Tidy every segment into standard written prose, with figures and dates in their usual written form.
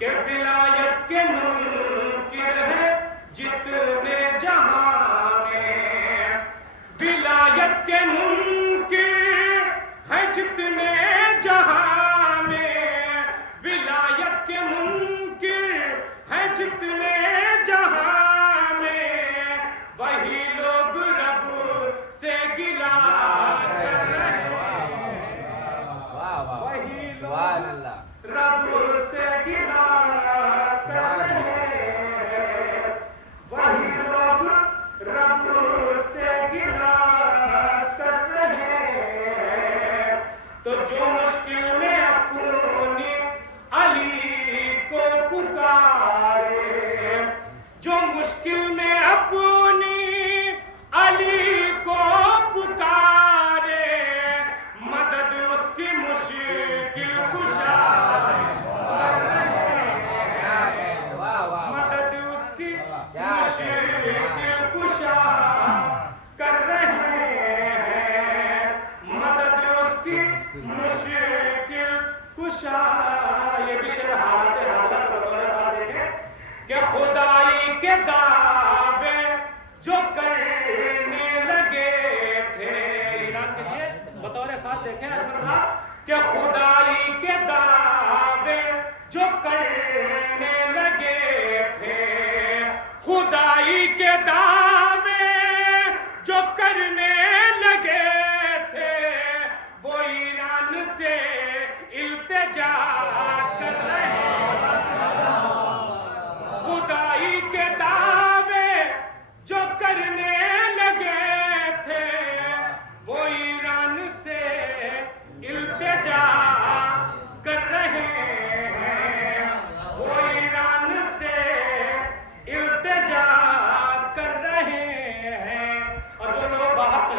کہ ولایت کے منکر ہیں جتنے جہاں میں، ولایت کے منکر ہیں جتنے جہاں میں، ولایت کے منکر ہیں جتنے جہاں میں، وہی لوگ رب سے گلا کر رہے ہیں، وہی لوگ رب سے گلا کر رہے ہیں، وہی لوگ رب سے گلا کر رہے ہیں، تو جو مشکل میں اپنی علی کو پکارے، جو مشکل میں اپنی علی کو پکارے، مدد اس کی مشکل کشا مشکل کشا کر رہے ہیں، مدد اس کی مشکل کشا۔ یہ بھی شرحات حالت بطور خواہ دیکھیں کہ خدائی کے دعوے جو کرنے لگے تھے ایران کے لیے، بطور خواہ دیکھیں اکبر صاحب کہ خدائی کے دعوے جو کرنے لگے تھے، خدائی کے دعوے جو کرنے لگے تھے، وہ ایران سے التجا کر رہے ہیں، خدائی کے دعوے جو کرنے لگے تھے، وہ ایران سے التجا کر رہے ہیں، وہ ایران سے التجا کر رہے ہیں، اور جو لوگ باہر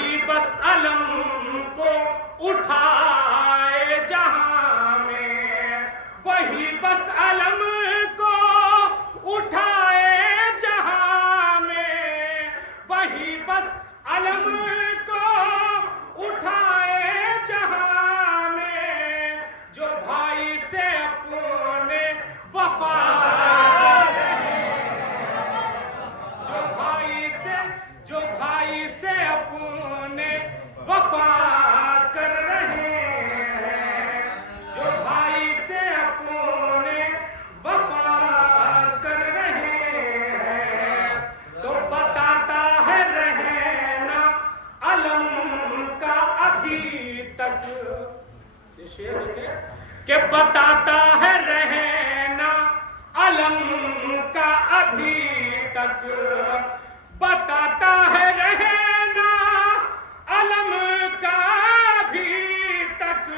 وہی بس علم کو اٹھائے جہاں میں، وہی بس علم کو اٹھائے جہاں میں، وہی بس علم کو اٹھائے جہاں میں، جو بھائی سے اپنے وفا جو بھائی سے اپنے وفا کر رہے ہیں، جو بھائی سے اپنے وفا کر رہے ہیں، تو بتاتا ہے رہنا علم کا ابھی تک، یہ شعر دیکھیں کہ بتاتا ہے رہنا علم کا ابھی تک، بتاتا ہے رہنا علم کا ابھی تک،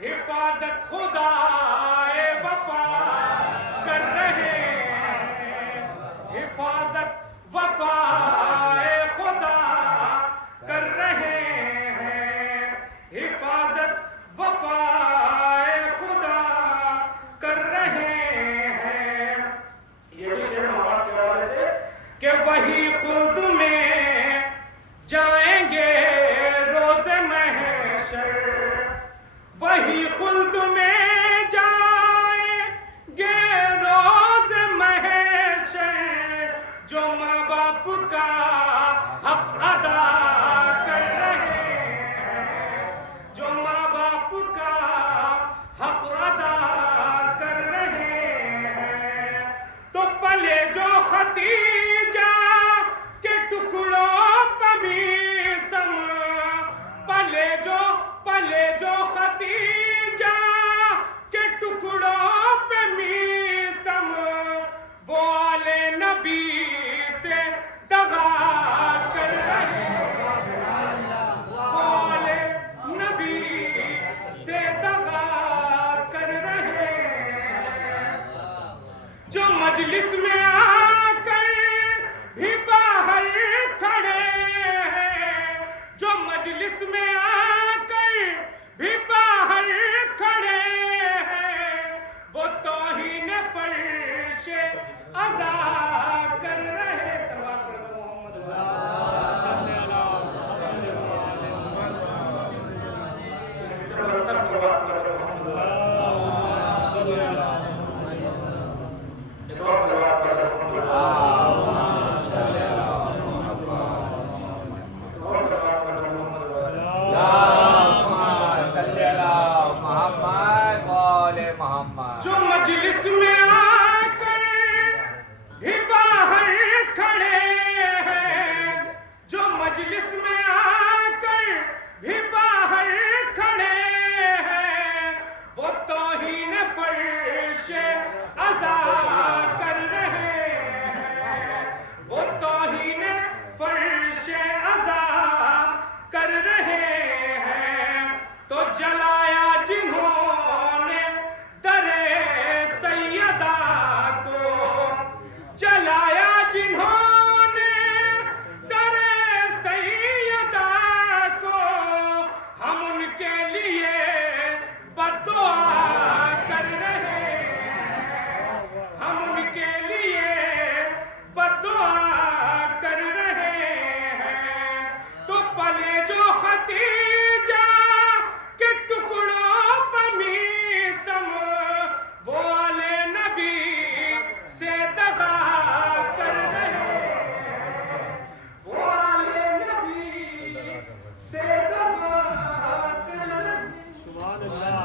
حفاظت خدا وفا کر رہے ہیں، حفاظت وفا خدا کر رہے ہیں، حفاظت وفا خدا کر رہے ہیں۔ یہ بھی شعر مواد کے حوالے سے کہ وہی خلد میں جائیں گے روز محشر، وہی خلد میں جائیں گے روز محشر، جو ماں باپ کا حق ادا کر رہے ہیں، جو ماں باپ کا حق ادا کر رہے ہیں، تو پلے جو ختیجہ کے ٹکڑوں پہ میسم، پلے جو ختیجہ کے ٹکڑوں پہ میسم، وہ آل نبی سے دغا کر رہے ہیں، وہ آل نبی سے دغا کر رہے ہیں، جو مجلس میں آ کر بھی باہر کھڑے ہیں، جو مجلس میں آ کر بھی باہر کھڑے ہیں، وہ توہین فرش عزا کر رہے ہیں۔ صلوات پڑھو محمد صلی اللہ علیہ جو مجلس میں آ کر بھی باہر کھڑے ہیں، جو مجلس میں آ کر بھی باہر کھڑے ہیں، وہ توہین فرش عزا کر رہے ہیں، وہ توہین فرش عزا کر رہے ہیں، تو جلایا جنہوں نے در سیدہ کو، جلایا جنہوں نے در سیدہ کو، ہم ان کے لیے بد دعا کر رہے ہیں، ہم ان کے لیے بد دعا کر رہے ہیں، تو پلے جو ختیجہ کے ٹکڑوں پہ میسم، وہ آل نبی سے دغا کر رہے ہیں، وہ آل نبی سے دغا کر رہے ہیں۔ سبحان اللہ۔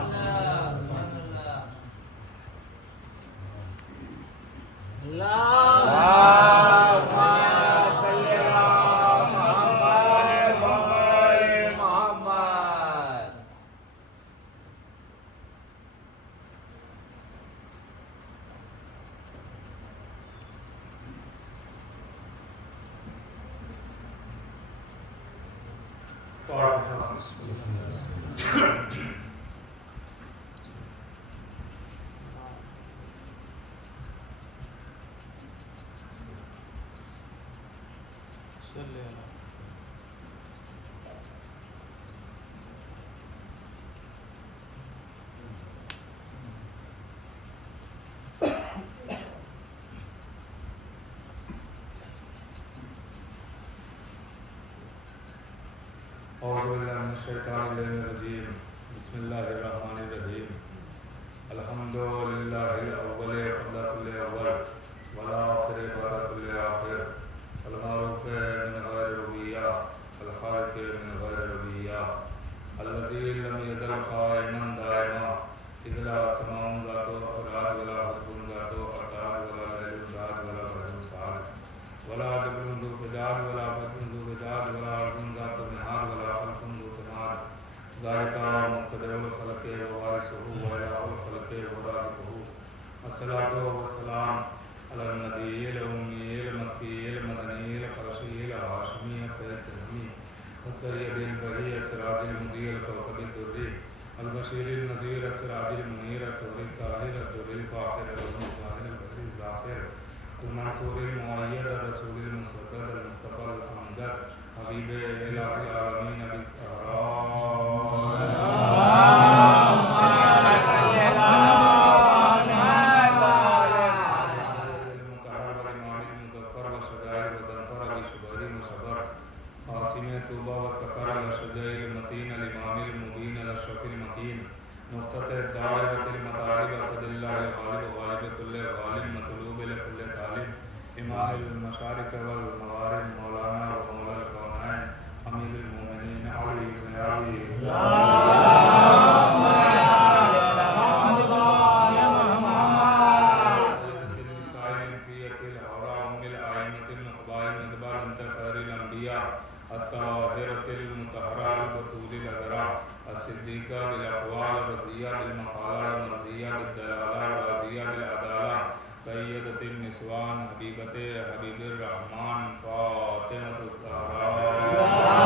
اعوذ باللہ من الشیطان الرجیم بسم اللہ الرحمن الرحیم الحمد للہ الاول قبل کل اول والآخر بعد کل آخر المعروف من غیر ربوبیہ الخالق من غیر ربوبیہ الذی لم یزل قائما دائما اذ لا سماع ذات افراد ولا حضور ذات افراد ولا لیل ذات ولا بحر سعاد ولا جبل ذو فجاد ولا بطن ذو فجاد ولا عرض ذات نهاد ولا خلق ذو تناد ذلك مقتدر الخلق ووارثه وإله الخلق ورازقه الصلاة والسلام على النبي الأمي المكي المدني القرشي الهاشمي التيمي السيد البهي السراج المضيء الكوكب الدري البشير النذير السراج المنير الطهر الطاهر الدر الفاخر المصاهر البدر الزاخر المنصور المؤيد الرسول المصدق المصطفى الأمجد حبيب إله العالمين طوبى والسكر الشجاع المتين الإمام المبين الأشرف المكين نقطة الدائرة المطالب أسد الله الغالب غالب كل غالب مطلوب لكل طالب إمام المشارق والمغارب مولانا ومولى الكونين أمير المؤمنين علي بن أبي الطاهرة المطهرة البتول الأذرع الصديقة بالأقوال الرضية بالمقالة المرضية بالدلالة الرازية بالعدالة سيدة النسوان حبيبة حبيب الرحمن فاطمة الزهراء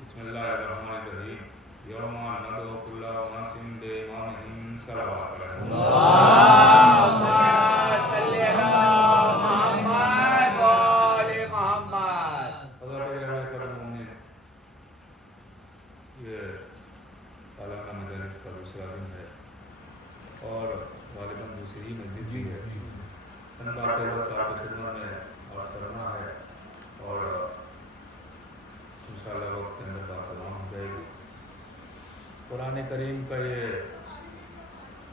بسم اللہ الرحمن الرحیم یوم ندعو کل اناس بإمامہم صلوات اللہم صلی علی محمد وآل محمد. حضرت کرم مومنین، یہ سالانہ مجلس کا دوسرا دن ہے اور غالباً دوسری مجلس بھی ہے. چند باتیں بس آپ کی خدمت میں عرض کرنا ہے اور انشاءاللہ وقت کے اندر بات تمام ہو جائے گی. قرآن کریم کا یہ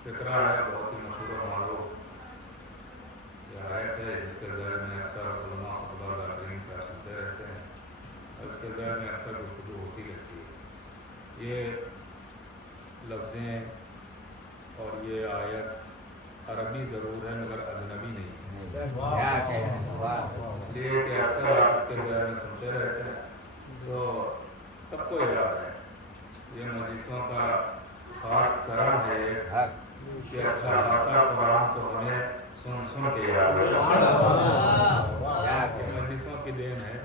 فقرہ ہے بہت ہی مشہور و معروف. یہ آیت ہے جس کے ذیل میں اکثر علماء خطبہ ذاکرین سے سنتے رہتے ہیں اور اس کے ذیل میں اکثر گفتگو ہوتی رہتی ہے. یہ لفظیں اور یہ آیت عربی ضرور ہے مگر اجنبی نہیں ہے، اس لیے کہ اکثر آپ اس کے ذیل میں سنتے رہتے ہیں تو سب کو یاد ہے. یہ مجلسوں کا خاص کرم ہے کہ اچھا خاصا قرآن تو ہمیں سن کے یاد ہے. مجلسوں کی دین ہے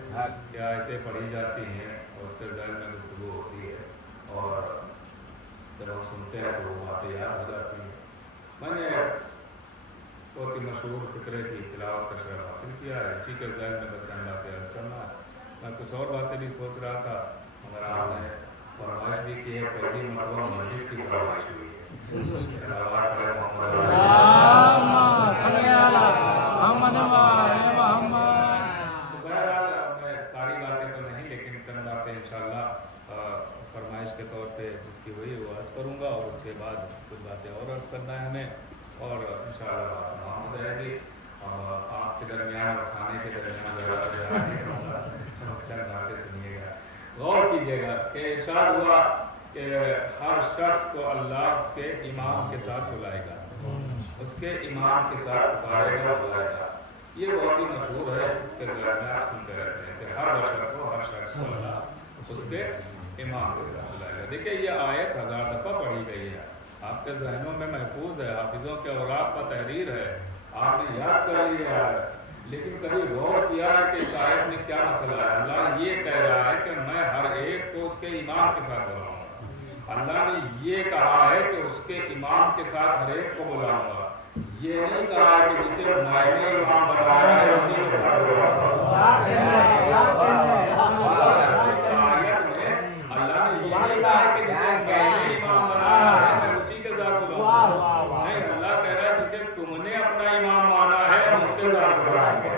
کہ آیتیں پڑھی جاتی ہیں اور اس کے ذیل میں گفتگو ہوتی ہے اور جب ہم سنتے ہیں تو وہ باتیں یاد ہو جاتی ہیں. میں نے بہت ہی مشہور فقرے کی تلاوت کا شرف حاصل کیا ہے، اسی کے ذیل میں بچہ باتیں عرض کرنا ہے. میں کچھ اور باتیں بھی سوچ رہا تھا مگر آپ نے فرمائش بھی کی ہے. پہلی مرتبہ مجلس کی فرمائش ہوئی ہے. صلوات علی محمد. تو بہرحال میں ساری باتیں تو نہیں لیکن چند باتیں انشاءاللہ فرمائش کے طور پہ جس کی ہوئی وہ عرض کروں گا اور اس کے بعد کچھ باتیں اور عرض کرنا ہے ہمیں اور انشاءاللہ بات تمام ہو جائے گی. آپ کے درمیان اور کھانے کے درمیان چند باتیں سنیے گا، غور کیجیے گا کہ ارشاد ہوا کہ ہر شخص کو اللہ اس کے امام کے ساتھ بلائے گا، اس کے امام کے ساتھ پکارے گا بلائے گا. یہ بہت ہی مشہور ہے، اس کے درمیان آپ سنتے رہتے ہیں کہ ہر بشر کو ہر شخص کو اللہ اس کے امام کے ساتھ بلائے گا. دیکھیں یہ آیت 1000 دفعہ پڑھی گئی ہے، آپ کے ذہنوں میں محفوظ ہے، حافظوں کے اوراق کا تحریر ہے، آپ نے یاد کر لیا ہے. لیکن کبھی غور کیا ہے کہ اس آیت میں کیا مسئلہ ہے؟ اللہ یہ کہہ رہا ہے کہ میں ہر ایک کو اس کے امام کے ساتھ بلاؤں گا. اللہ نے یہ کہا ہے کہ اس کے امام کے ساتھ ہر ایک کو بلاؤں گا. یہ نہیں کہا کہ جسے میں نے امام بنایا ہے اسی کے ساتھ بلاؤں گا۔ اس آیت میں اللہ نے یہ نہیں کہا کہ جسے میں نے امام بنایا ہے میں اسی کے ساتھ بلاؤں گا، نہیں، اللہ کہہ رہا ہے جسے تم نے اپنا امام مانا ہے ہم اس کے ساتھ بلائیں گے۔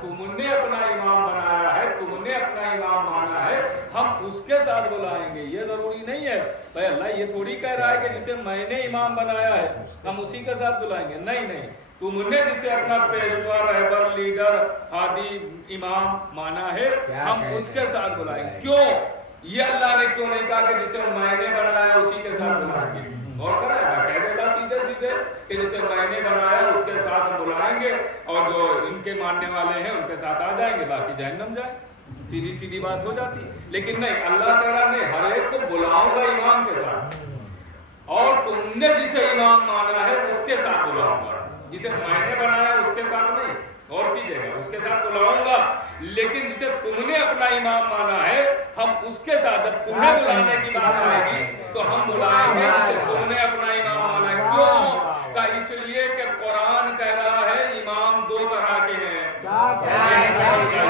تم نے اپنا امام بنایا ہے، تم نے اپنا امام مانا ہے، ہم اس کے ساتھ بلائیں گے۔ یہ ضروری نہیں ہے بھائی اللہ یہ تھوڑی کہہ رہا ہے کہ جسے میں نے امام بنایا ہے ہم اسی کے ساتھ بلائیں گے، نہیں نہیں، تم نے جسے اپنا پیشوا، رہبر، لیڈر، ہادی، امام مانا ہے ہم اس کے ساتھ بلائیں گے۔ کیوں؟ یہ اللہ نے کیوں نہیں کہا کہ جسے میں نے بنایا اسی کے ساتھ بلائیں گے؟ اور کریں میں کہہ دیتا سیدھے سیدھے کہ جسے میں نے بنایا اس کے ساتھ ہم بلائیں گے، اور جو ان کے ماننے والے ہیں ان کے ساتھ آ جائیں گے، باقی جہنم جائیں، سیدھی سیدھی بات ہو جاتی ہے۔ لیکن نہیں، اللہ کہہ رہا نہیں، ہر ایک کو بلاؤں گا امام کے ساتھ، اور تم نے جسے امام مانا ہے اس کے ساتھ بلاؤں گا، جسے میں نے بنایا اس کے ساتھ نہیں، اور کیجئے گا اس کے ساتھ بلاؤں گا، لیکن جسے تم نے اپنا امام مانا ہے ہم اس کے ساتھ، جب تمہیں بلانے کی بات آئے گی تو ہم بلائیں گے جسے تم نے اپنا امام مانا ہے۔ کیوں؟ کہ اس لیے کہ قرآن کہہ رہا ہے امام دو طرح کے ہیں، قرآن کہہ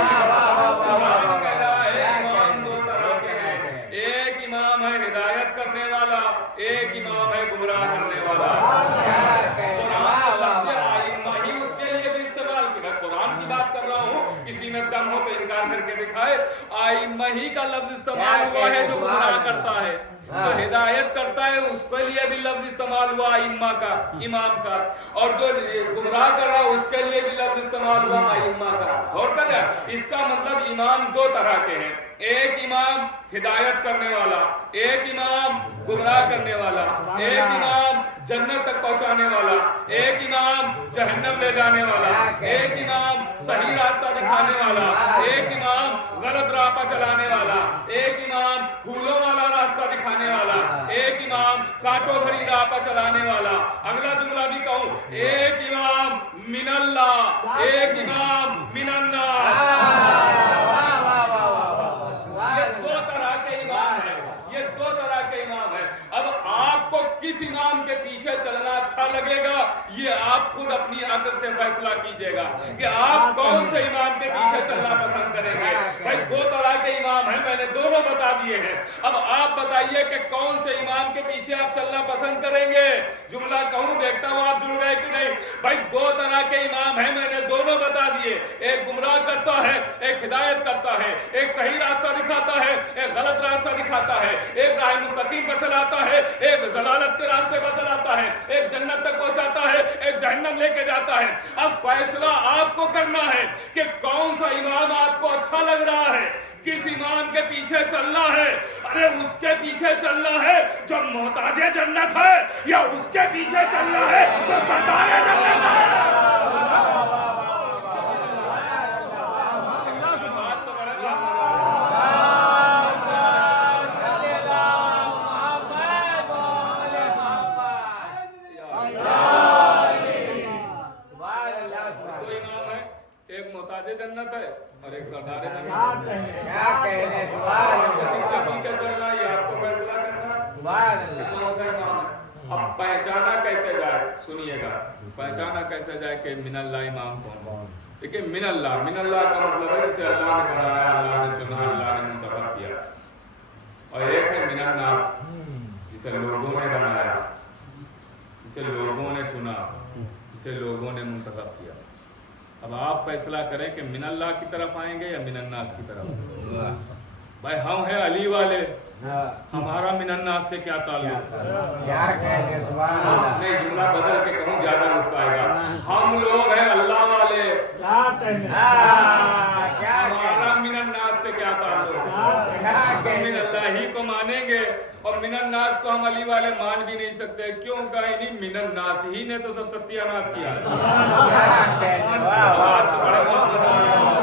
رہا ہے امام دو طرح کے ہیں، ایک امام ہے ہدایت کرنے والا، ایک امام ہے گمراہ کرنے والا۔ قرآن لفظ آئمہ ہی اس کے لیے بھی استعمال کیا، میں قرآن کی بات کر رہا ہوں، کسی میں دم ہو تو انکار کر کے دکھائے، آئمہ ہی کا لفظ استعمال ہوا ہے جو گمراہ کرتا ہے، جو ہدایت کرتا ہے اس کے لیے بھی لفظ استعمال ہوا ائمہ کا، امام کا، اور جو گمراہ کر رہا اس کے لیے بھی لفظ استعمال ہوا ائمہ کا۔ اور کیا اس کا مطلب امام دو طرح کے ہیں، ایک امام ہدایت کرنے والا، ایک امام گمراہ کرنے والا، ایک امام جنت تک پہنچانے والا، ایک امام جہنم لے جانے والا، ایک امام صحیح راستہ دکھانے والا، ایک امام غلط راہ پر چلانے والا، ایک امام پھولوں والا راستہ دکھانے والا، ایک امام کانٹوں بھری راہ پر چلانے والا۔ اگلا جملہ بھی کہوں، ایک امام من اللہ، ایک امام من الناس۔ یہ دو طرح کے امام ہیں، یہ دو طرح کے امام ہیں۔ اب آپ کو کس امام کے پیچھے چلنا اچھا لگے گا یہ آپ خود اپنی عقل سے فیصلہ کیجئے گا کہ آپ کون سے امام کے پیچھے چلنا پسند کریں گے۔ بھائی دو طرح کے امام ہیں، میں نے دونوں بتا دیے ہیں، اب آپ بتائیے کہ کون سے امام کے پیچھے آپ چلنا پسند کریں گے۔ جملہ کہوں دیکھتا ہوں آپ جڑ گئے کہ نہیں۔ بھائی دو طرح کے امام ہیں، میں نے دونوں بتا دیے، ایک گمراہ کرتا ہے، ایک ہدایت کرتا ہے، ایک صحیح راستہ دکھاتا ہے، ایک غلط راستہ دکھاتا ہے، ایک راہ مستقیم پر چلاتا ہے، ایک ضلالت کے راستے پر چلاتا ہے، ایک جنت تک پہنچاتا ہے، ایک جہنم لے کے جاتا ہے۔ اب فیصلہ آپ کو کرنا ہے کہ کون سا امام آپ کو اچھا لگ رہا ہے، کس امام کے پیچھے چلنا ہے۔ ارے اس کے پیچھے چلنا ہے جو محتاج جنت ہے، یا اس کے پیچھے چلنا ہے جو سردار جنت ہے؟ جنت ہے اور ایک سردار جنت ہے۔ کس کے پیچھے چلنا ہے یہ آپ کو فیصلہ کرنا ہے۔ کون سا امام ہے؟ اب پہچانا کیسے جائے، سنیے گا، پہچانا کیسے جائے کہ من اللہ امام کون؟ دیکھیں من اللہ کا مطلب ہے جسے اللہ نے بنایا، اللہ نے چنا، اللہ نے منتخب کیا، اور ایک ہے من الناس جسے لوگوں نے بنایا، جسے لوگوں نے چنا، جسے لوگوں نے منتخب کیا۔ اب آپ فیصلہ کریں کہ من اللہ کی طرف آئیں گے یا من الناس کی طرف۔ بھائی ہم ہیں علی والے، ہمارا من الناس سے کیا تعلق؟ نہیں جملہ بدل کے کہوں زیادہ لطف آئے گا، ہم لوگ ہیں اللہ والے، ہمارا من الناس سے کیا تعلق؟ ہم من اللہ ہی کو مانیں گے، اور من الناس کو ہم علی والے مان بھی نہیں سکتے، کیوں کہ نہیں من الناس ہی نے تو سب ستیہ ناس کیا ہے۔ بات تو بڑے بہت مزہ آیا۔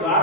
7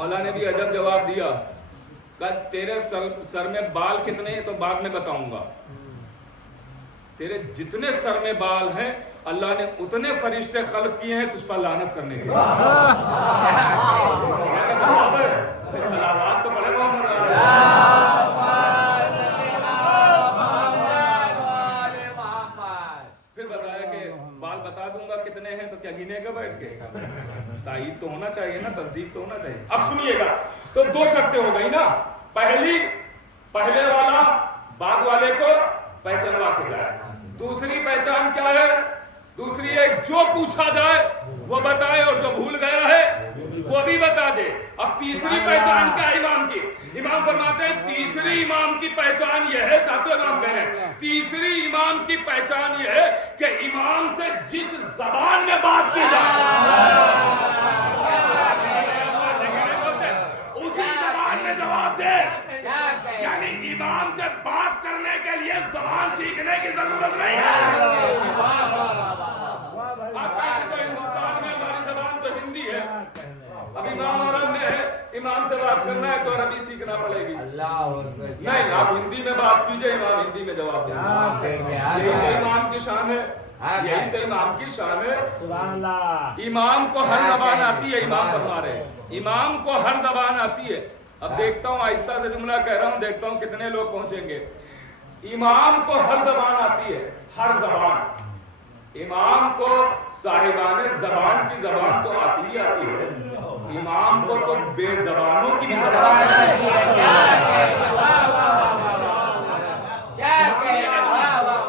مولا نے بھی عجب جواب دیا کہ تیرے سر میں بال کتنے ہیں تو بعد میں بتاؤں گا، تیرے جتنے سر میں بال ہیں اللہ نے اتنے فرشتے خلق کیے ہیں تجھ پر لعنت کرنے کے لیے۔ صلوات تو پڑھے محمد پھر بتایا کہ بال بتا دوں گا کتنے ہیں تو کیا گنے گا بیٹھ کے؟ تائید تو ہونا چاہیے نا، تصدیق تو ہونا چاہیے۔ اب سنیے گا، تو دو شرطیں ہو گئی نا، پہلی پہلے والا بعد والے کو پہچانوا کے جائے، دوسری پہچان کیا ہے؟ دوسری ہے جو پوچھا جائے وہ بتائے اور جو بھول گیا ہے وہ بھی بتا دے۔ اب تیسری پہچان کیا امام کی؟ امام فرماتے ہیں تیسری امام کی پہچان یہ ہے، ساتھوں امام کہہ رہے ہیں تیسری امام کی پہچان یہ ہے کہ امام سے جس زبان میں بات کی جائے اسی زبان میں جواب دے، یعنی امام سے بات کرنے کے لیے زبان سیکھنے کی ضرورت نہیں ہے۔ تو ہندوستان میں ہماری زبان تو ہندی ہے، اب امام عرب میں ہے، امام سے بات کرنا ہے تو عربی سیکھنا پڑے گی۔ نہیں، آپ ہندی میں بات کیجئے، امام ہندی میں جواب دیں گے۔ یہی تو امام کی شان ہے، یہی تو امام کی شان ہے۔ امام کو ہر زبان آتی ہے، امام فرما رہے ہیں امام کو ہر زبان آتی ہے۔ اب دیکھتا ہوں آہستہ سے جملہ کہہ رہا ہوں، دیکھتا ہوں کتنے لوگ پہنچیں گے۔ امام کو ہر زبان آتی ہے، ہر زبان۔ امام کو صاحبان زبان کی زبان تو آتی ہی آتی ہے، امام کو تو بے زبانوں کی بھی زبان آتی ہے۔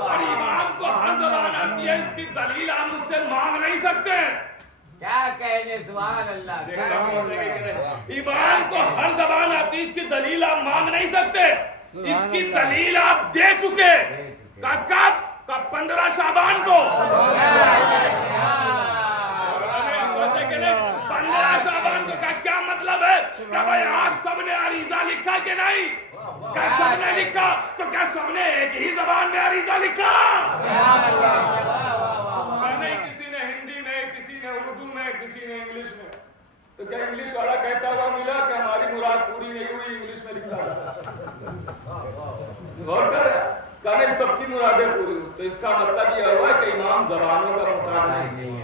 اور امام کو ہر زبان آتی ہے، اس کی دلیل ہم اس سے مانگ نہیں سکتے۔ کیا کہنے سبحان اللہ۔ امام کو ہر زبان آتی ہے، اس کی دلیل آپ مانگ نہیں سکتے، اس کی دلیل آپ دے چکے۔ کب؟ 15 شعبان کو۔ 15 شعبان کو کا کیا مطلب ہے کہ بھئی آپ سب نے عریضہ لکھا کہ نہیں؟ کیا سب نے لکھا؟ تو کیا سب نے ایک ہی زبان میں عریضہ لکھا؟ نہیں، کسی نے ہندی میں، کسی نے اردو میں، کسی نے انگلش میں۔ تو کیا انگلش والا کہتا ہوا ملا کہ ہماری مراد پوری نہیں ہوئی، انگلش میں لکھا؟ غور کر رہے کہنے سب کی مرادیں پوری ہوئی، تو اس کا مطلب یہ ہوا کہ امام زبانوں کا محتاج نہیں۔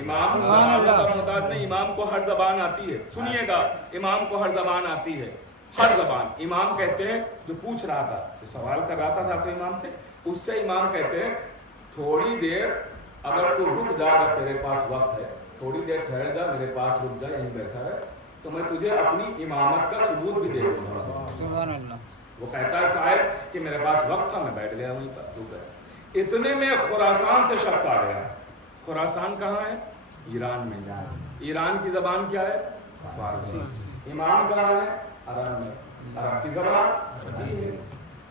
امام زبانوں کا محتاج نہیں، امام کو ہر زبان آتی ہے۔ سنیے گا، امام کو ہر زبان آتی ہے، ہر زبان۔ امام کہتے ہیں جو پوچھ رہا تھا، جو سوال کر رہا تھا ساتھ امام سے، اس سے امام کہتے ہیں تھوڑی دیر اگر تو رک جا، اگر تیرے پاس وقت ہے تھوڑی دیر ٹھہر جا، میرے پاس رک جا، یہیں بیٹھا رہے تو میں تجھے اپنی امامت کا ثبوت بھی دے دوں گا۔ وہ کہتا ہے صاحب کہ میرے پاس وقت تھا، میں بیٹھ گیا وہیں پر، تو گئے۔ اتنے میں خراسان سے شخص آ گیا۔ خراسان کہاں ہے؟ ایران میں۔ ایران کی زبان کیا ہے؟ فارسی۔ امام کہاں ہے؟ عرب میں۔ عرب کی زبان عربی ہے۔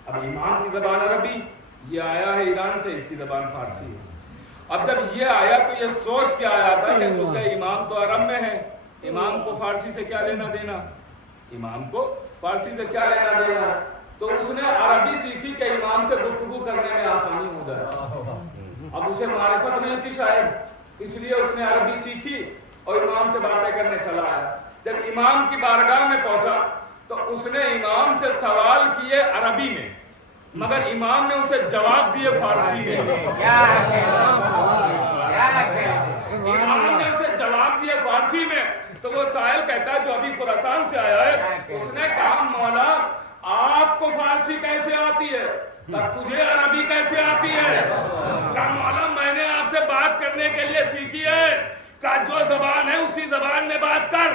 اب امام کی زبان عربی، یہ آیا ہے ایران سے، اس کی زبان فارسی ہے۔ اب جب یہ آیا تو یہ سوچ کے آیا تھا کہ چونکہ امام تو عرب میں ہے، امام کو فارسی سے کیا لینا دینا، امام کو فارسی سے کیا لینا دینا، تو اس نے عربی سیکھی کہ امام سے گفتگو کرنے میں آسانی ہو جائے۔ اب اسے معرفت نہیں تھی شاید، اس لیے اس نے عربی سیکھی اور امام سے باتیں کرنے چلا آیا۔ جب امام کی بارگاہ میں پہنچا تو اس نے امام سے سوال کیے عربی میں، مگر امام نے اسے جواب دیے فارسی میں۔ امام نے اسے جواب دیے فارسی میں، تو وہ سائل کہتا ہے جو ابھی خراسان سے آیا ہے، اس نے کہا مولا آپ کو فارسی کیسے آتی ہے؟ تجھے عربی کیسے آتی ہے؟ کہا مولا میں نے آپ سے بات کرنے کے لیے سیکھی ہے، کہا جو زبان ہے اسی زبان میں بات کر۔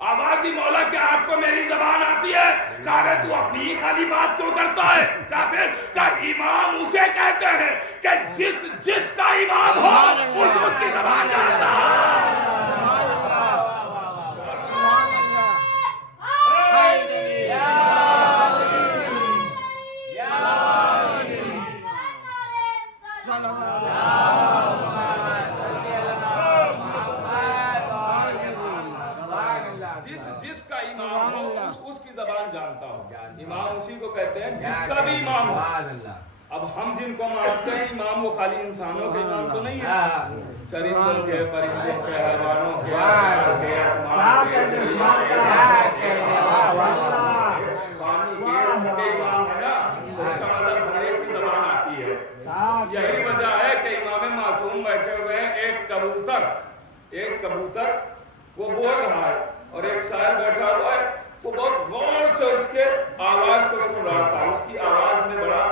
آواز دی مولا کیا آپ کو میری زبان آتی ہے؟ کہا رہے تو اپنی ہی خالی بات کیوں کرتا ہے؟ کہا پھر کہا امام اسے کہتے ہیں کہ جس کا امام ہو اس کی زبان جانتا ہے۔ جس کا امام ہو اس کی زبان جانتا ہو۔ امام اسی کو کہتے ہیں جس کا بھی امام ہو۔ اب ہم جن کو مانتے ہیں امام وہ خالی انسانوں کے امام تو نہیں ہے، چرندوں کے، پرندوں کے، حیوانوں کے، آسمان کے، پانی کے، سب کے امام ہے نا۔ اس کا مطلب ہر ایک کی زبان آتی ہے۔ یہی وجہ ہے کہ امام معصوم بیٹھے ہوئے ہیں، ایک کبوتر وہ بول رہا ہے اور ایک شاعر بیٹھا ہوا ہے، وہ بہت غور سے اس کے آواز کو سن رہا تھا، اس کی آواز میں بڑا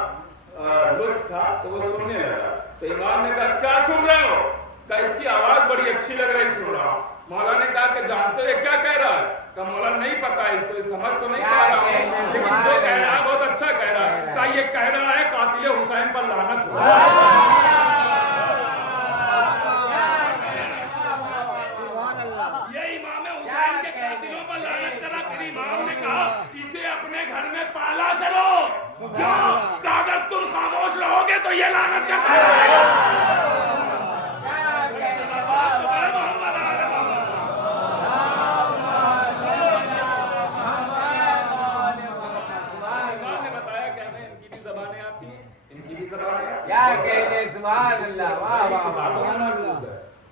لطف تھا تو وہ سننے لگا۔ تو امام نے کہا کیا سن رہے ہو؟ کہا اس کی آواز بڑی اچھی لگ رہی سن رہا ہوں۔ مولا نے کہا کہ جانتے ہو یہ کیا کہہ رہا ہے؟ کہا مولا نہیں پتا، اس سے سمجھ تو نہیں پا رہا ہوں، لیکن جو کہہ رہا ہے بہت اچھا کہہ رہا ہے۔ کہا یہ کہہ رہا ہے قاتل حسین پر لعنت ہو۔ یہ امام حسین کے قاتلوں پر لعنت کرا۔ پھر امام نے کہا اسے اپنے گھر میں پالا کرو، کیوں کہ اگر تم خاموش رہو گے تو یہ لعنت کرتا رہے گا۔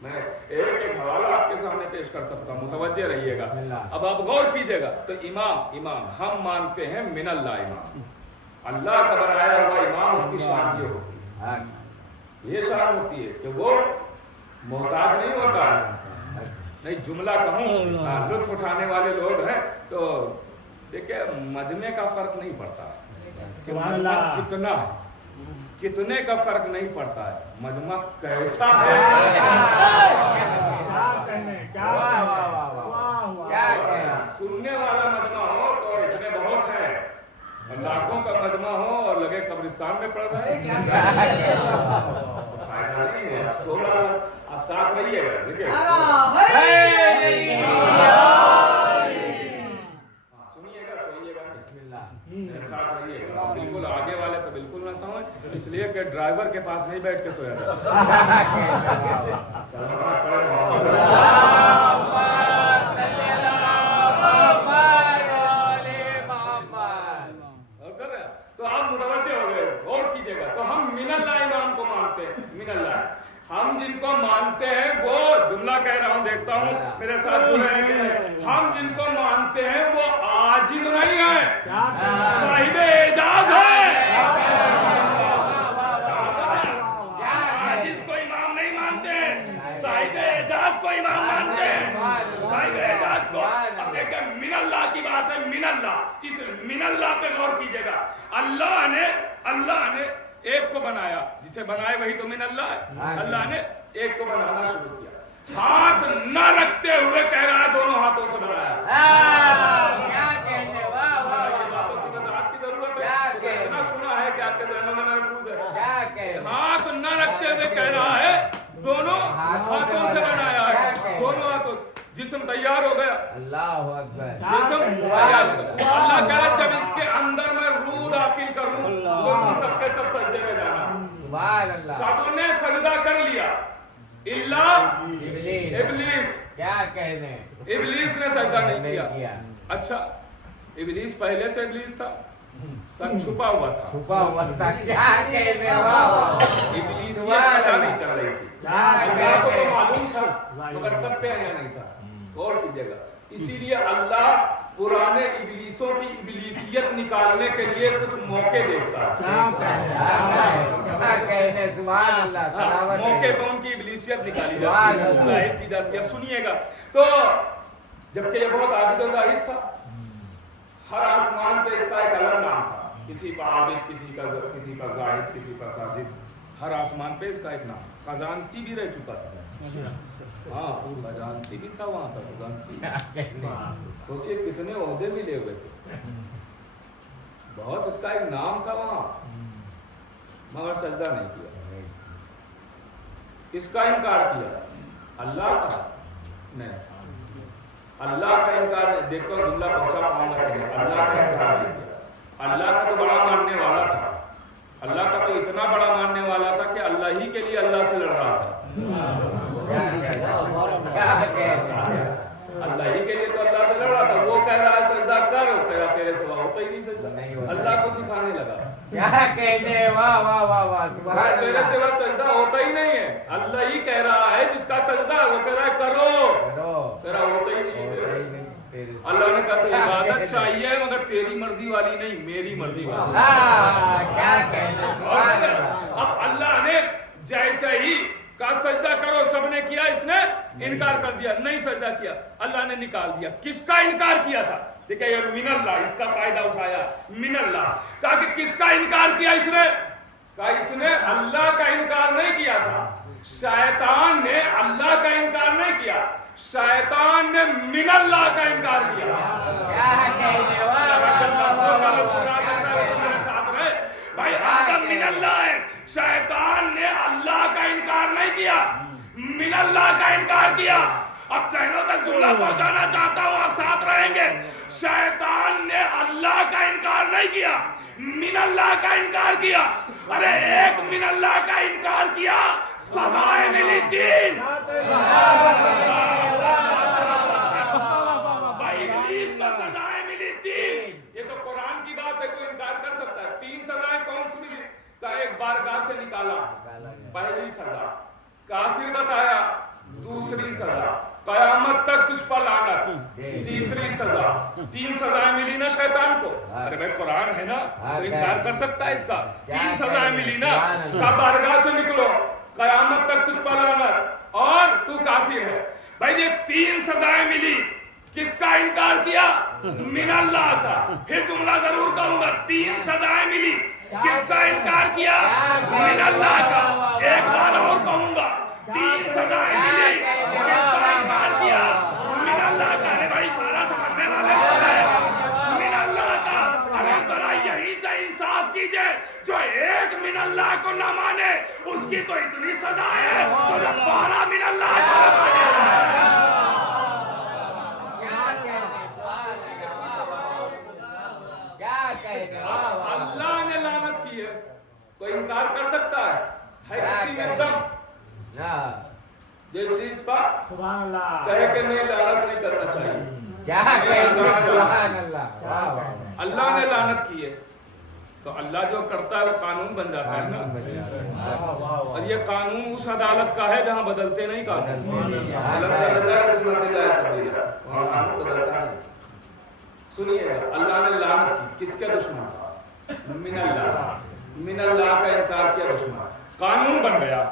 میں ایک حوالہ آپ کے سامنے پیش کر سکتا ہوں، متوجہ رہیے گا، اب آپ غور کیجئے گا۔ تو امام ہم مانتے ہیں من اللہ امام، اللہ کا بنایا ہوا امام، اس کی شان یہ ہوتی ہے، یہ شان ہوتی ہے کہ وہ محتاج نہیں ہوتا ہے۔ نہیں جملہ کہوں، لطف اٹھانے والے لوگ ہیں تو دیکھیں مجمع کا فرق نہیں پڑتا کہ مجمع کتنا ہے، کتنے کا فرق نہیں پڑتا ہے، مجمع کیسا ہے۔ سننے والا مجمع ہو تو اتنے بہت ہیں، لاکھوں کا مجمع ہو اور لگے قبرستان میں پڑ رہے ہیں، فائدہ نہیں ہے۔ آپ ساتھ رہیے گا، دیکھیں سنیے گا، سوئیے گا، بسم اللہ ساتھ رہیے گا، بالکل آگے والے تو بالکل نہ سمجھ، اس لیے کہ ڈرائیور کے پاس نہیں بیٹھ کے سویا تھا۔ تو آپ متوجہ ہو گئے، غور کیجئے گا۔ تو ہم من اللہ امام کو مانتے ہیں، من اللہ ہم جن کو مانتے ہیں وہ جملہ کہہ رہا ہوں، دیکھتا ہوں میرے ساتھ جو ہے کہ ہم جن کو مانتے ہیں وہ عاجز نہیں ہیں، صاحب اعجاز ہیں۔ عاجز کو امام نہیں مانتے ہیں، صاحب اعجاز کو امام مانتے ہیں، صاحب اعجاز کو۔ اب دیکھیں من اللہ کی بات ہے، من اللہ، اس من اللہ پہ غور کیجئے گا۔ اللہ نے ایک کو بنایا، جسے بنائے وہی تو من اللہ ہے۔ اللہ نے ایک کو بنانا شروع کیا، ہاتھ نہ رکھتے ہوئے کہہ رہا ہے دونوں ہاتھوں سے بنایا۔ باتوں کی وضاحت کی ضرورت ہے، اتنا سنا ہے کہ آپ کے ذہنوں میں محفوظ ہے۔ ہاتھ نہ رکھتے ہوئے کہہ رہا ہے دونوں ہاتھوں سے بنایا ہے، دونوں ہاتھوں۔ جسم تیار ہو گیا، اللہ اکبر، جسم تیار ہو گیا۔ اللہ کہا جب اس کے اندر میں روح داخل کروں تو تم سب کے سب سجدے میں جانا۔ سبحان اللہ، سب نے سجدہ کر لیا الا ابلیس۔ کیا کہنے، ابلیس نے سجدہ نہیں کیا۔ اچھا ابلیس پہلے سے ابلیس تھا، چھپا ہوا تھا، چھپا ہوا تھا، کیا کہنے، ابلیسیت پتہ نہیں چل رہی تھی، اللہ کو تو معلوم تھا مگر سب پہ آیا نہیں تھا۔ غور کیجئے گا، اسی لیے اللہ پرانے ابلیسوں کی ابلیسیت نکالنے کے لیے کچھ موقع دیتا ہے، موقع پہ ان کی ابلیسیت نکالی جاتی ہے، ظاہر کی جاتی ہے۔ اب سنیے گا، تو جبکہ یہ بہت عابد و زاہد تھا، ہر آسمان پہ اس کا ایک الگ نام تھا، کسی کا عابد، کسی کا زاہد، کسی کا ساجد، ہر آسمان پہ اس کا ایک نام۔ خزانچی بھی رہ چکا تھا، ہاں خزانچی بھی تھا وہاں پر، خزانچی۔ سوچئے کتنے عہدے ملے ہوئے تھے، بہت اس کا ایک نام تھا وہاں، مگر سجدہ نہیں کیا۔ اس کا انکار کیا، اللہ کا نہیں، اللہ کا انکار نہیں۔ دیکھتا ہوں جملہ پہنچا پاؤں گا کہ نہیں، اللہ کا انکار نہیں کیا۔ اللہ کا تو بڑا ماننے والا تھا، اللہ کا تو اتنا بڑا ماننے والا تھا کہ اللہ ہی کے لیے اللہ سے لڑ رہا تھا، اللہ ہی کے لیے تو اللہ سے لڑ رہا تھا۔ وہ کہہ رہا ہے سجدہ کر، کہہ رہا تیرے سوا ہوتا ہی نہیں سجدہ، اللہ کو سکھانے لگا۔ کیا کہنے واہ واہ واہ واہ سبحان تیرے اللہ سوا سجدہ ہوتا ہی نہیں ہے، اللہ ہی کہہ رہا ہے جس کا سجدہ ہے وہ کہہ رہا ہے کرو، تیرا ہوتا ہی نہیں ہے تیرے سے۔ اللہ نے کہا تو عبادت چاہیے مگر تیری مرضی والی نہیں، میری مرضی والی۔ کیا کہنے سبحان اللہ۔ اب اللہ نے جیسے ہی کہا سجدہ کرو، سب نے کیا، اس نے انکار کر دیا، نہیں سجدہ کیا، اللہ نے نکال دیا۔ کس کا انکار کیا تھا؟ دیکھیں یہ من اللہ، اس کا فائدہ اٹھایا من اللہ، کہا کہ کس کا انکار کیا اس نے؟ کہا اس نے اللہ کا انکار نہیں کیا تھا، شیطان نے اللہ کا انکار نہیں کیا، شیطان نے من اللہ کا انکار کیا۔ کیا کہنے واہ بھائی آدم من اللہ ہے، شیطان نے اللہ کا انکار نہیں کیا، من اللہ کا انکار کیا۔ اب ذہنوں تک جملہ پہنچانا چاہتا ہوں، آپ ساتھ رہیں گے۔ شیطان نے اللہ کا انکار نہیں کیا، من اللہ کا انکار کیا۔ ارے ایک من اللہ کا انکار کیا، سزائیں ملی تین۔ بھائی ابلیس کو سزائیں ملی تین۔ یہ تو قرآن کی بات ہے، کوئی انکار کر سکتا ہے؟ تین سزائیں کون سی ملی؟ کہ ایک بارگاہ سے نکالا، پہلی سزا، کافر بتایا، دوسری سزا، قیامت تک تجھ پر لعنت، تیسری سزا۔ تین سزائیں ملی نا شیطان کو۔ ارے بھائی قرآن ہے نا، تو انکار کر سکتا ہے اس کا؟ تین سزائیں ملی نا، کہ بارگاہ سے نکلو، قیامت تک تجھ پر لعنت، اور تو کافر ہے۔ بھائی یہ تین سزائیں ملی، کس کا انکار کیا؟ من اللہ کا۔ پھر جملہ ضرور کہوں گا، تین سزائیں ملی، کس کا انکار کیا؟ من اللہ کا۔ ایک بار اور کہوں گا، تین سزائیں ملی، کس کا انکار کیا؟ من اللہ کا۔ ہے بھائی اشارہ سمجھنے والے بول رہے ہیں، من اللہ کا۔ ارے ذرا یہی سے انصاف کیجئے، جو ایک من اللہ کو نہ مانے اس کی تو اتنی سزا ہے، تو جو 12 من اللہ کو نہ مانے۔ اللہ نے لعنت کی ہے، کوئی انکار کر سکتا ہے کسی میں دم؟ یہ ابلیس پاک کہے کہ نہیں لعنت نہیں کرنا چاہیے، کیا کہنے سبحان اللہ۔ اللہ نے لعنت کی ہے تو اللہ جو کرتا ہے وہ قانون بن جاتا ہے نا۔ اور یہ قانون اس عدالت کا ہے جہاں بدلتے نہیں قانون، اللہ بدلتا ہے سنت جائے تبدیل ہے، وہاں قانون بدلتا ہے۔ سنیے گا، اللہ نے لعنت کی، کس کے دشمن؟ من اللہ، من اللہ کا انکار کیا دشمن، قانون بن گیا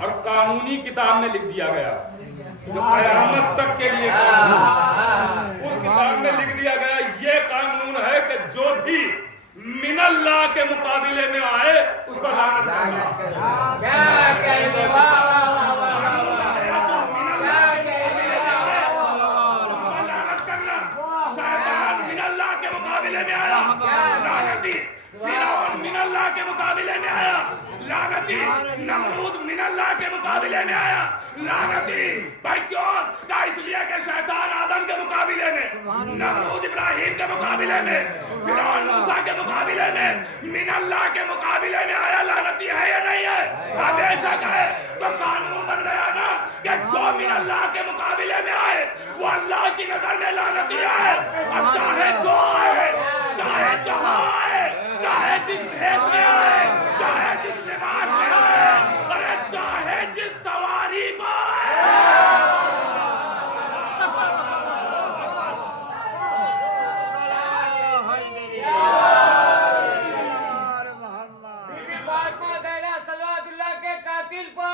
اور قانونی کتاب میں لکھ دیا گیا، جو قیامت تک کے لیے قانون، اس کتاب میں لکھ دیا گیا یہ قانون ہے کہ جو بھی من اللہ کے مقابلے میں آئے اس پر لعنت کرنا۔ کیا کہنے واہ واہ واہ واہ۔ شیطان من اللہ کے مقابلے میں آیا، لعنتی۔ فرعون من اللہ کے مقابلے میں آیا، لعنتی۔ نمرود من اللہ کے مقابلے میں آیا، لعنتی۔ بھائی کیوں؟ کہا اس لیے کہ شیطان آدم کے مقابلے میں، نمرود ابراہیم کے مقابلے میں، فرعون موسیٰ کے مقابلے میں، من اللہ کے مقابلے میں آیا۔ لعنتی ہے یا نہیں ہے؟ بے شک ہے۔ تو قانون بن گیا نا کہ جو من اللہ کے مقابلے میں آئے وہ اللہ کی نظر میں لعنتی ہے، اور چاہے جو آئے، چاہے جہاں آئے، چاہے جس بھیس میں آئے، چاہے جس لباس میں آئے، اور چاہے جس سواری پر آئے۔ فاطمہ زہرا صلوات اللہ کے قاتل پر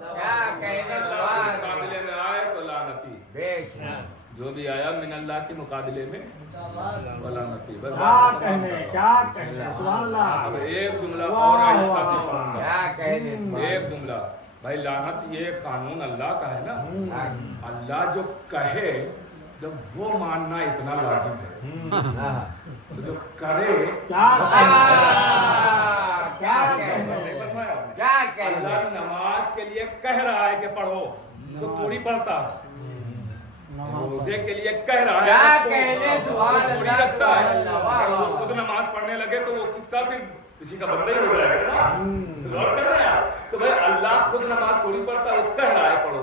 کیا کہنے سبحان اللہ۔ مقابلے میں آئے تو لعنتی، بے شک جو بھی آیا من اللہ کے مقابلے میں وہ لعنتی۔ بس کیا کہنے سبحان اللہ۔ اب ایک جملہ اور آہستہ سے پڑھوں گا، کیا کہنے سبحان ایک جملہ۔ بھائی لعنت یہ قانون اللہ کا ہے نا، اللہ جو کہے جب وہ ماننا اتنا لازم ہے تو جو کرے کیا کیا کہنے اللہ نماز کے لیے کہہ رہا ہے کہ پڑھو تو تھوڑی پڑھتا ہے، روزے کے لیے کہہ رہا کیا ہے کہنے سبحان تو تھوڑی اللہ رکھتا ہے۔ سبحان اللہ۔ واہ اگر وہ واہ۔ خود نماز پڑھنے لگے تو وہ کس کا پھر کسی کا بندہ ہی ہو جائے گا نا۔ غور کر رہے ہیں آپ؟ تو بھائی اللہ خود نماز تھوڑی پڑھتا ہے، وہ کہہ رہا ہے پڑھو،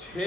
6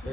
6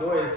2 AC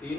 3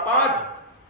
5।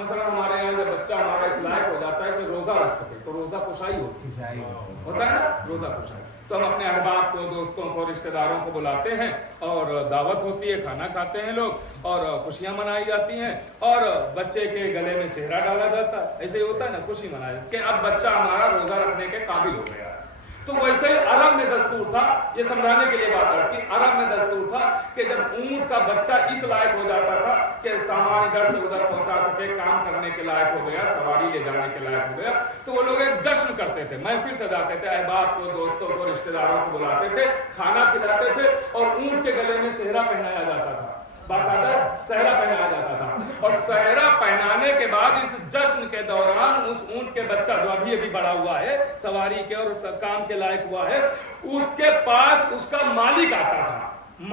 مثلا ہمارے یہاں جب بچہ ہمارا اس لائق ہو جاتا ہے کہ روزہ رکھ سکے تو روزہ کشائی ہوتی ہے، ہوتا ہے نا روزہ کشائی، تو ہم اپنے احباب کو، دوستوں کو، رشتہ داروں کو بلاتے ہیں اور دعوت ہوتی ہے، کھانا کھاتے ہیں لوگ اور خوشیاں منائی جاتی ہیں اور بچے کے گلے میں سہرا ڈالا جاتا ہے، ایسے ہی ہوتا ہے نا، خوشی منائی کہ اب بچہ ہمارا روزہ رکھنے کے قابل ہو گیا۔ تو ویسے ہی عرب میں دستور تھا، یہ سمجھانے کے لیے بات ہے اس کی، عرب میں دستور تھا کہ جب اونٹ کا بچہ اس لائق ہو جاتا تھا کہ سامان ادھر سے ادھر پہنچا سکے، کام کرنے کے لائق ہو گیا، سواری لے جانے کے لائق ہو گیا، تو وہ لوگ ایک جشن کرتے تھے، محفل سجاتے تھے، احباب کو، دوستوں کو، رشتہ داروں کو بلاتے تھے، کھانا کھلاتے تھے اور اونٹ کے گلے میں سہرا پہنایا جاتا تھا، باقاعدہ سہرا پہنایا جاتا تھا، اور سہرا پہنانے کے بعد اس جشن کے دوران اس اونٹ کے بچہ جو ابھی ابھی بڑا ہوا ہے، سواری کے اور کام کے لائق ہوا ہے، اس کے پاس اس کا مالک آتا تھا،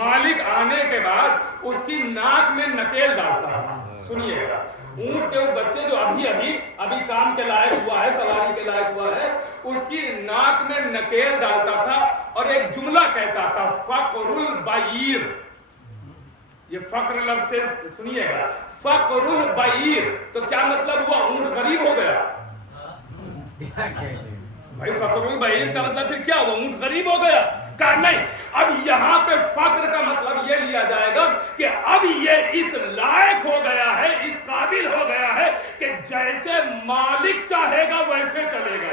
مالک آنے کے بعد اس کی ناک میں نکیل ڈالتا تھا۔ سنیے گا، اونٹ کے اس بچے جو ابھی کام کے لائق ہوا ہے، سواری کے لائق ہوا ہے، اس کی ناک میں نکیل ڈالتا تھا اور ایک جملہ کہتا تھا، فقر البعیر۔ یہ فقر لفظ سے سنیے گا، فقر البعیر، تو کیا مطلب ہوا؟ اونٹ غریب ہو گیا۔ بھائی فقر البعیر کا مطلب پھر کیا ہوا؟ اونٹ غریب ہو گیا؟ کہا نہیں، اب یہاں پہ فقر کا مطلب یہ لیا جائے گا کہ اب یہ اس لائق ہو گیا ہے، اس قابل ہو گیا ہے کہ جیسے مالک چاہے گا ویسے چلے گا۔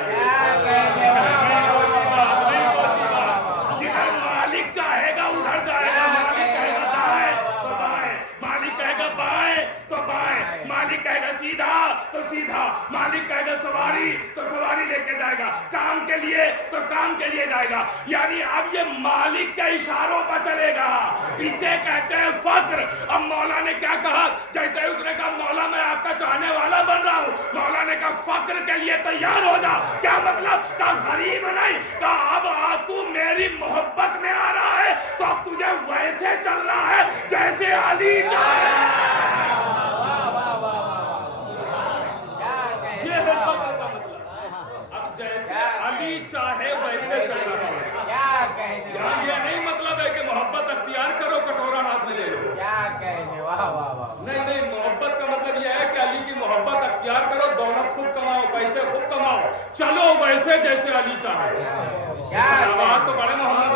جدھر مالک چاہے گا ادھر جائے گا، مالک کہے گا دائیں تو دائیں، مالک کہے گا بائیں تو بائیں، مالک کہے گا سیدھا تو سیدھا، مالک کہے گا سواری تو سواری لے کے جائے گا، کام کے لیے تو کام کے لیے جائے گا، یعنی اب یہ مالک کے اشاروں پر چلے گا، اسے کہتے ہیں فقر۔ اب مولا نے کیا کہا؟ جیسے اس نے کہا مولا میں آپ کا چاہنے والا بن رہا ہوں، مولا نے کہا فقر کے لیے تیار ہو جا۔ کیا مطلب؟ کہا غریب نہیں، کہا اب تو میری محبت میں آ رہا ہے تو اب تجھے ویسے چلنا ہے جیسے علی چاہے۔ یہ ہے فقر کا مطلب، اب جیسے علی چاہے ویسے چلنا ہے۔ یہاں یہ نہیں مطلب ہے کہ محبت اختیار کرو کٹورا ہاتھ میں لے لو، نہیں، محبت کا مطلب یہ ہے کہ علی کی محبت اختیار کرو، دولت خوب کماؤ، پیسے خوب کماؤ، چلو ویسے جیسے علی چاہے۔ آواز تو بڑے محمد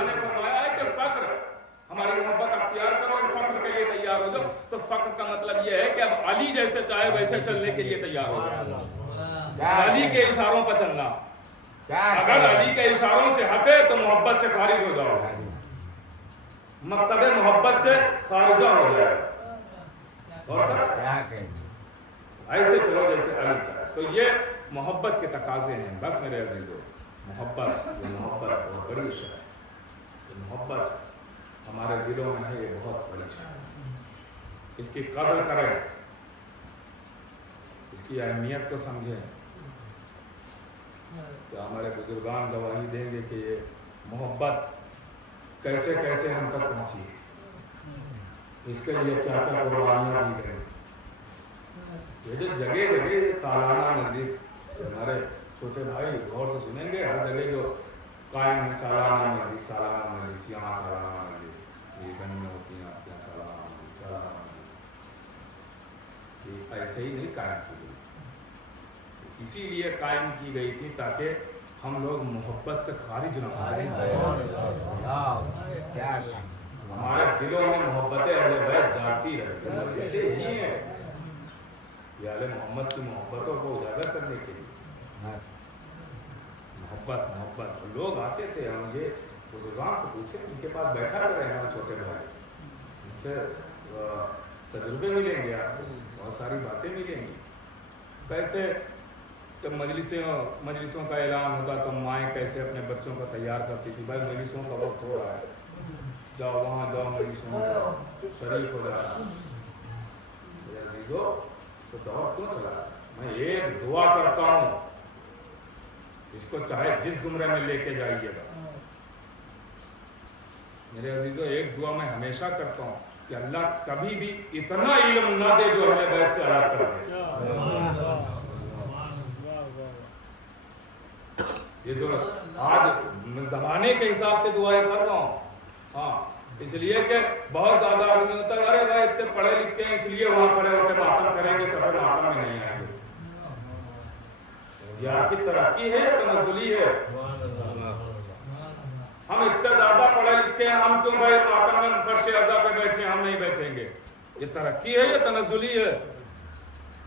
نے فرمایا ہے کہ فقر، ہماری محبت اختیار کرو اور فقر کے لیے تیار ہو جاؤ۔ تو فقر کا مطلب یہ ہے کہ اب علی جیسے چاہے ویسے چلنے کے لیے تیار ہو جاؤ، علی کے اشاروں پر چلنا۔ اگر علی کے اشاروں سے ہٹے تو محبت سے خارج ہو جاؤ، مکتب محبت سے خارجہ ہو جائے، اور ایسے چلو جیسے علی چاہے۔ تو یہ محبت کے تقاضے ہیں۔ بس میرے عزیزو، محبت بہت بڑی شے ہے، محبت ہمارے دلوں میں ہے، یہ بہت بڑی شے ہے، اس کی قدر کریں، اس کی اہمیت کو سمجھیں۔ کہ ہمارے بزرگان گواہی دیں گے کہ یہ محبت کیسے کیسے ہم تک پہنچی، اس کے لیے کیا کیا قربانیاں دی گئی۔ یہ جو جگہ جگہ یہ سالانہ مجلس، ہمارے چھوٹے بھائی غور سے سنیں گے، ہر جگہ جو قائم ہے سالانہ مجلس، یہاں سالانہ مجلس، یہ گن میں ہوتی ہیں آپ کے یہاں سالانہ مجلس، یہ ایسے ہی نہیں قائم کی گئی، اسی لیے قائم کی گئی تھی تاکہ ہم لوگ محبت سے خارج نہ ہوں، ہمارے دلوں میں محبت اہل بیت جاتی رہے، اسے ہی ہے یہ اہل محمد کی محبتوں کو اجاگر کرنے کے لیے۔ محبت لوگ آتے تھے، ہم یہ بزرگان سے پوچھیں، ان کے پاس بیٹھا رہے ہیں چھوٹے بھائی، ان سے تجربے ملیں گے، آپ کو بہت ساری باتیں ملیں گی۔ کیسے جب مجلسوں کا اعلان ہوتا تو مائیں کیسے اپنے بچوں کو تیار کرتی تھی، بھائی مجلسوں کا وقت ہو رہا ہے، جاؤ وہاں جاؤ، مجلسوں میں جاؤ، شریک ہو جانا۔ میرے عزیزو، تو دور کیوں چلا؟ میں ایک دعا کرتا ہوں، اس کو چاہے جس زمرے میں لے کے جائیے گا، میرے عزیزو ایک دعا میں ہمیشہ کرتا ہوں کہ اللہ کبھی بھی اتنا علم نہ دے جو اہل بیت سے الگ کر دے۔ یہ جو آج زمانے کے حساب سے دعائیں کر رہا ہوں، ہاں اس لیے کہ بہت زیادہ آدمی ہوتا ہے ارے بھائی اتنے پڑھے لکھے ہیں اس لیے وہاں کھڑے ہو کے ماتم کریں گے, سفر ماتم میں نہیں آئیں گے. یہ آپ کی ترقی ہے یا تنزلی ہے؟ ہم اتنے زیادہ پڑھے لکھے ہیں, ہم کیوں بھائی ماتم میں فرش اعضا پہ بیٹھے, ہم نہیں بیٹھیں گے. یہ ترقی ہے یا تنزلی ہے؟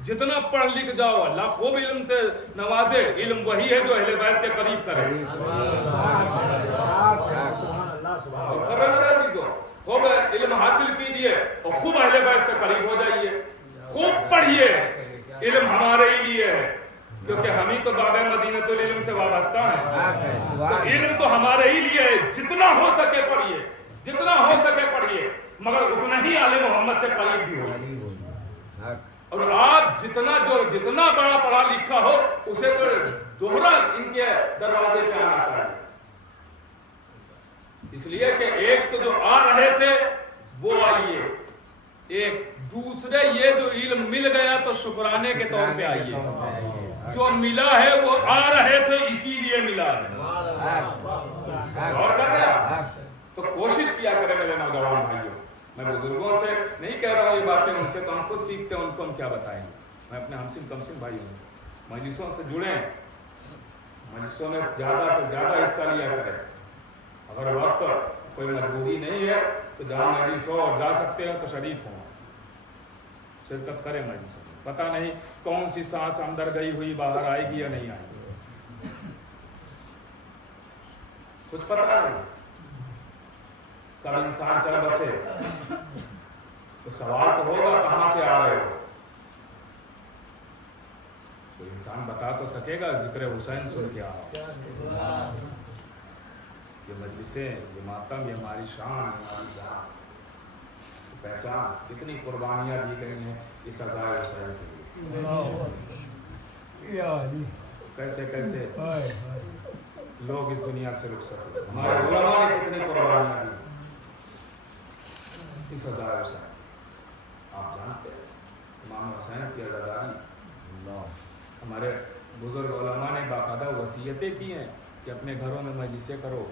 جتنا پڑھ لکھ جاؤ اللہ خوب علم سے نوازے, علم وہی ہے جو اہل بیت کے قریب کرے. خوب علم حاصل کیجئے اور خوب اہل بیت سے قریب ہو جائیے. خوب پڑھیے, علم ہمارے ہی لیے ہے کیونکہ ہم ہی تو باب مدینۃ العلم سے وابستہ ہیں. تو علم تو ہمارے ہی لیے ہے, جتنا ہو سکے پڑھیے, جتنا ہو سکے پڑھیے, مگر اتنا ہی آل محمد سے قریب بھی ہو. اور آپ جتنا بڑا پڑھا لکھا ہو اسے تو دوہرا ان کے دروازے پہ آنا چاہیے. اس لیے کہ ایک تو جو آ رہے تھے وہ آئیے, ایک دوسرے یہ جو علم مل گیا تو شکرانے کے طور پہ آئیے. جو ملا ہے وہ آ رہے تھے اسی لیے ملا ہے. اور تو کوشش کیا کریں میرے نوجوان بھائیوں. میں بزرگوں سے نہیں کہہ رہا ہوں یہ باتیں, ان سے تو ہم خود سیکھتے ہیں, ان کو ہم کیا بتائیں گے. میں اپنے ہمسن کمسن بھائی ہوں, مجلسوں سے جڑیں, مجلسوں میں زیادہ سے زیادہ حصہ لیا کریں. اگر وقت کوئی مجبوری نہیں ہے تو جہاں مجلس ہو اور جا سکتے ہیں تو شریک ہوں, شرکت کریں مجلسوں میں. پتہ نہیں کون سی سانس اندر گئی ہوئی باہر آئے گی یا نہیں آئے گی, کچھ پتہ نہیں. کب انسان چل بسے تو سوال تو ہوگا کہاں سے آ رہے ہو. تو انسان بتا تو سکے گا ذکر حسین سن کے آ. یہ مجلسیں, یہ ماتم, یہ ہماری شان, ہماری جان, پہچان. کتنی قربانیاں دی گئی ہیں اس عزائے حسین کے لیے. کیسے کیسے لوگ اس دنیا سے رخصت ہوئے. ہمارے علماء نے کتنی قربانیاں دی اس عزائے حسین. آپ جانتے ہیں امام حسین کی عزاداری, ہمارے بزرگ علماء نے باقاعدہ وصیتیں کی ہیں کہ اپنے گھروں میں مجلسیں کرو.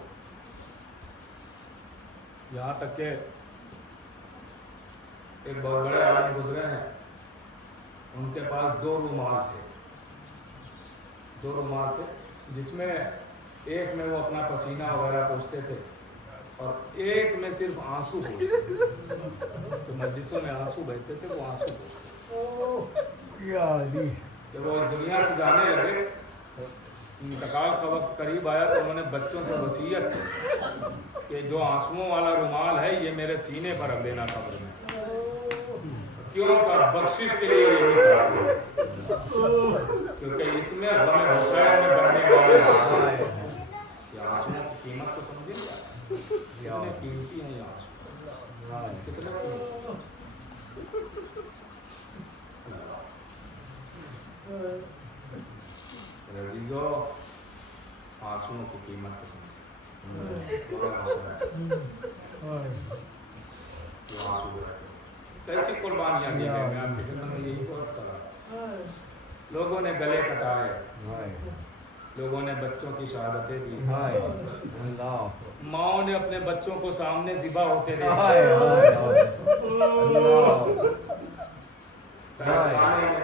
یہاں تک کہ ایک بہت بڑے عالم گزرے ہیں, ان کے پاس 2 رومال تھے, 2 رومال تھے جس میں ایک میں وہ اپنا پسینہ وغیرہ پوچھتے تھے اور ایک میں صرف آنسو پوچھتے. تو مجلسوں میں آنسو بہتے تھے, وہ آنسو پوچھتے. جب وہ اس دنیا سے جانے لگے, انتقال کا وقت قریب آیا تو انہوں نے بچوں سے وصیت کی کہ جو آنسوؤں والا رومال ہے یہ میرے سینے پر رکھ دینا قبر میں. کیوں کا بخشش کے لیے یہی کہا کیونکہ اس میں غم حسین میں بڑھنے والے آنسو ہیں. یہ آنسوؤں کی قیمت تو سمجھے کیا کتنے قیمتی ہیں یہ آنسو, کتنے عزیزو. آنسوؤں کی قیمت کو سمجھے. کیسی قربانیاں دی گئی, میں آپ کی خدمت میں یہی تو عرض کر رہا. لوگوں نے گلے کٹائے, لوگوں نے بچوں کی شہادتیں دی, ماؤں نے اپنے بچوں کو سامنے ذبح ہوتے دیکھا,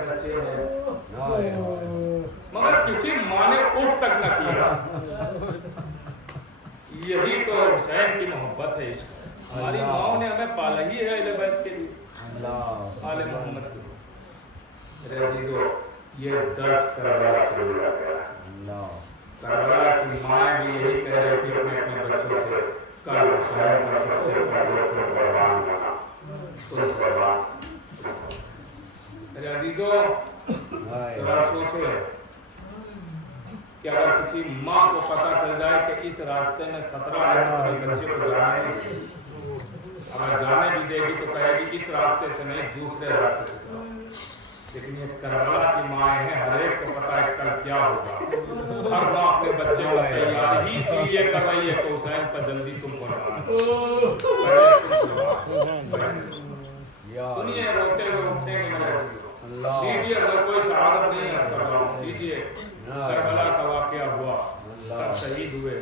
بچے ہیں, مگر کسی ماں نے اف تک نہ کیا. یہی تو حسین کی محبت ہے. ہماری ماؤں نے ہمیں پالا ہی ہے اہل بیت کے لیے, آل محمد کے لیے. عزیزو, یہ درس کربلا سے ملا گیا. کربلا کی ماں بھی یہی کہہ رہی تھی اپنے اپنے بچوں سے, کل حسین کا سب سے پہلے تو قربان ہونا, تو قربان. عزیزو, ذرا سوچے کہ اگر کسی ماں کو پتہ چل جائے کہ اس راستے میں خطرہ ہے تو اپنے بچے کو جانے نہیں دے گی. اگر جانے بھی دے گی تو کہے گی اس راستے سے نہیں دوسرے راستے سے جاؤ. لیکن یہ کربلا کی مائیں ہیں, ہر ایک کو پتہ ہے کل کیا ہوگا. ہر ماں اپنے بچے کو تیار ہی اس لیے کر رہی ہے کہ حسین پر جلدی تم قربان. سنیے, روتے ہوئے اٹھیں گے میرے عزیزو. دیجیے, اگر کوئی شہادت نہیں عرض کر رہا ہوں, دیجیے. کربلا کا واقعہ ہوا, سب شہید ہوئے,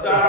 4